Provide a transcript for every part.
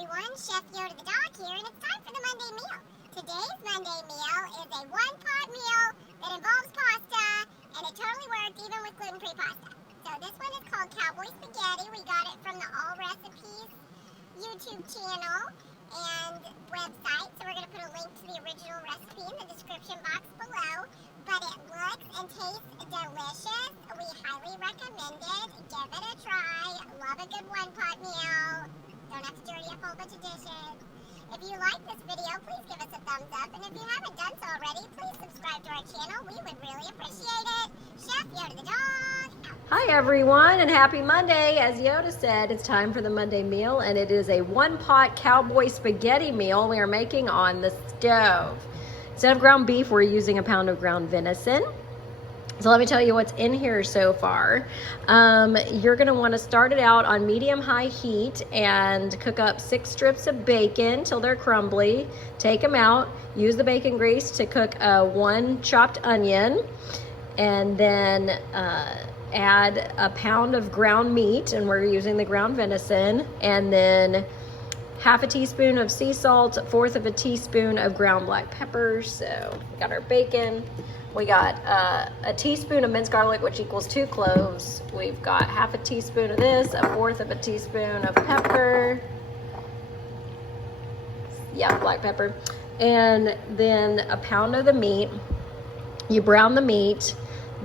everyone, Chef Yoda the dog here, and it's time for the Monday meal. Today's Monday meal is a one-pot meal that involves pasta, and it totally works even with gluten-free pasta. So this one is called Cowboy Spaghetti. We got it from the All Recipes YouTube channel and website, so we're going to put a link to the original recipe in the description box below. But it looks and tastes delicious. We highly recommend it. Give it a try. Love a good one-pot meal. Don't have to dirty up a whole bunch of dishes. If you like this video, please give us a thumbs up. And if you haven't done so already, please subscribe to our channel. We would really appreciate it. Chef Yoda the dog. Hi everyone, and happy Monday. As Yoda said, it's time for the Monday meal, and it is a one-pot Cowboy Spaghetti meal we are making on the stove. Instead of ground beef, we're using a pound of ground venison. So let me tell you what's in here so far. You're gonna wanna start it out on medium-high heat and cook up 6 strips of bacon till they're crumbly. Take them out, use the bacon grease to cook 1 chopped onion, and then add a pound of ground meat, and we're using the ground venison, and then half a teaspoon of sea salt, 1/4 of a teaspoon of ground black pepper. So we got our bacon. We got a teaspoon of minced garlic, which equals 2 cloves. We've got half a teaspoon of this, 1/4 of a teaspoon of pepper. Yeah, black pepper. And then a pound of the meat. You brown the meat.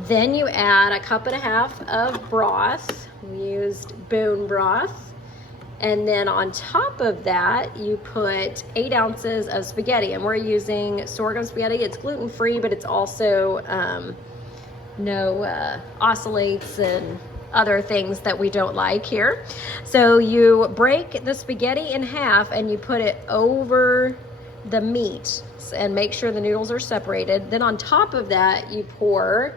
Then you add 1.5 cups of broth. We used bone broth. And then on top of that, you put 8 ounces of spaghetti, and we're using sorghum spaghetti. It's gluten-free, but it's also no oxalates and other things that we don't like here. So you break the spaghetti in half and you put it over the meat and make sure the noodles are separated. Then on top of that, you pour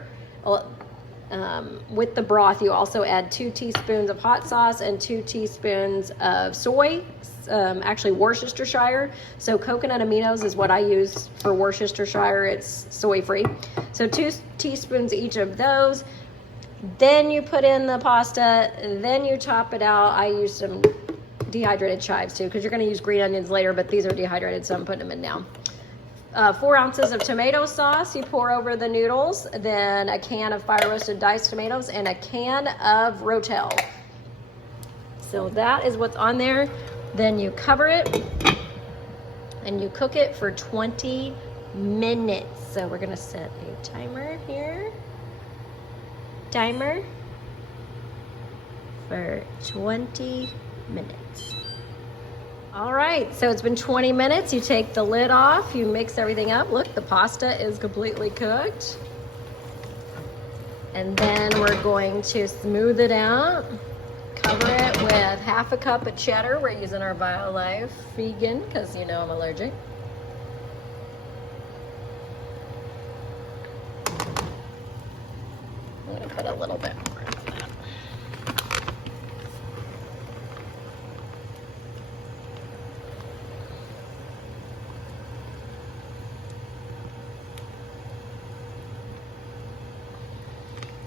with the broth, you also add 2 teaspoons of hot sauce and 2 teaspoons of soy, actually Worcestershire. So coconut aminos is what I use for Worcestershire. It's soy-free. So 2 teaspoons each of those. Then you put in the pasta, then you chop it out. I use some dehydrated chives too, because you're going to use green onions later, but these are dehydrated, so I'm putting them in now. 4 ounces of tomato sauce you pour over the noodles, then a can of fire roasted diced tomatoes, and a can of Rotel. So that is what's on there. Then you cover it and you cook it for 20 minutes. So we're gonna set a timer here. Timer for 20 minutes. All right, so it's been 20 minutes. You take the lid off, you mix everything up. Look, the pasta is completely cooked. And then we're going to smooth it out. Cover it with 1/2 cup of cheddar. We're using our BioLife vegan because you know I'm allergic. I'm gonna put a little bit more of that.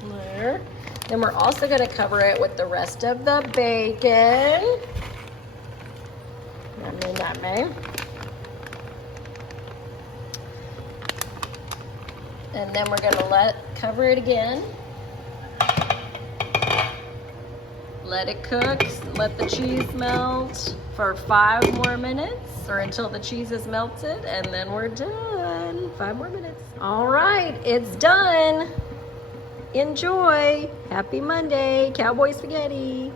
There. Then we're also going to cover it with the rest of the bacon. Yummy. And then we're going to cover it again. Let it cook. Let the cheese melt for 5 more minutes, or until the cheese is melted, and then we're done. 5 more minutes. All right, it's done. Enjoy. Happy Monday, Cowboy Spaghetti.